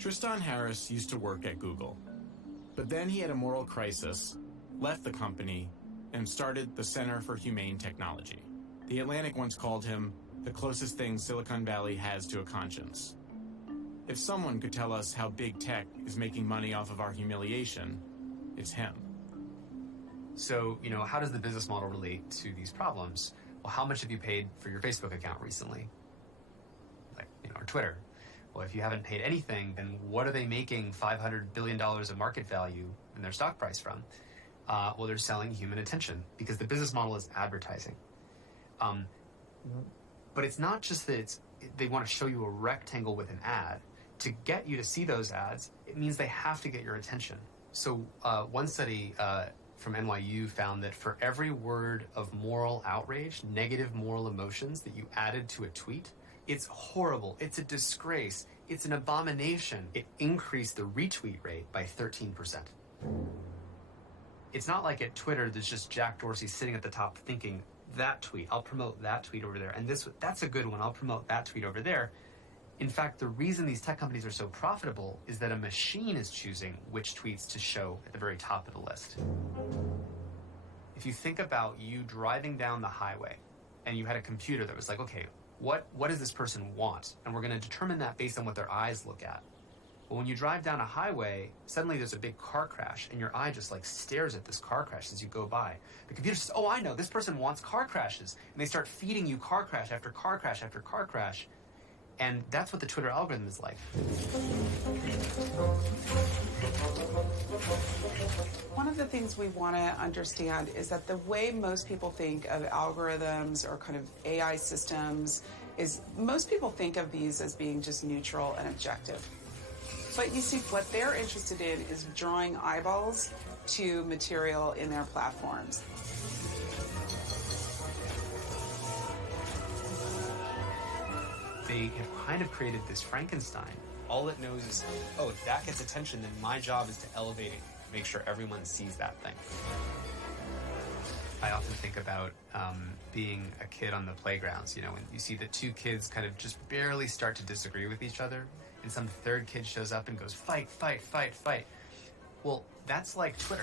Tristan Harris used to work at Google, but then he had a moral crisis, left the company, and started the Center for Humane Technology. The Atlantic once called him the closest thing Silicon Valley has to a conscience. If someone could tell us how big tech is making money off of our humiliation, it's him. So, how does the business model relate to these problems? Well, how much have you paid for your Facebook account recently? Or Twitter. Well, if you haven't paid anything, then what are they making $500 billion of market value in their stock price from? Well, they're selling human attention because the business model is advertising. But it's not just that they want to show you a rectangle with an ad. To get you to see those ads, it means they have to get your attention. So one study from NYU found that for every word of moral outrage, negative moral emotions that you added to a tweet, it's horrible, it's a disgrace, it's an abomination, it increased the retweet rate by 13%. It's not like at Twitter there's just Jack Dorsey sitting at the top thinking, that tweet, I'll promote that tweet over there, and that's a good one, I'll promote that tweet over there. In fact, the reason these tech companies are so profitable is that a machine is choosing which tweets to show at the very top of the list. If you think about you driving down the highway and you had a computer that was like, okay, what does this person want? And we're going to determine that based on what their eyes look at. But when you drive down a highway, suddenly there's a big car crash and your eye just stares at this car crash as you go by. The computer says, oh, I know, this person wants car crashes. And they start feeding you car crash after car crash after car crash. And that's what the Twitter algorithm is like. One of the things we want to understand is that the way most people think of algorithms or kind of AI systems is most people think of these as being just neutral and objective. But you see, what they're interested in is drawing eyeballs to material in their platforms. They have kind of created this Frankenstein. All it knows is, oh, if that gets attention, then my job is to elevate it, make sure everyone sees that thing. I often think about being a kid on the playgrounds, when you see the two kids kind of just barely start to disagree with each other, and some third kid shows up and goes, fight, fight, fight, fight. Well, that's like Twitter.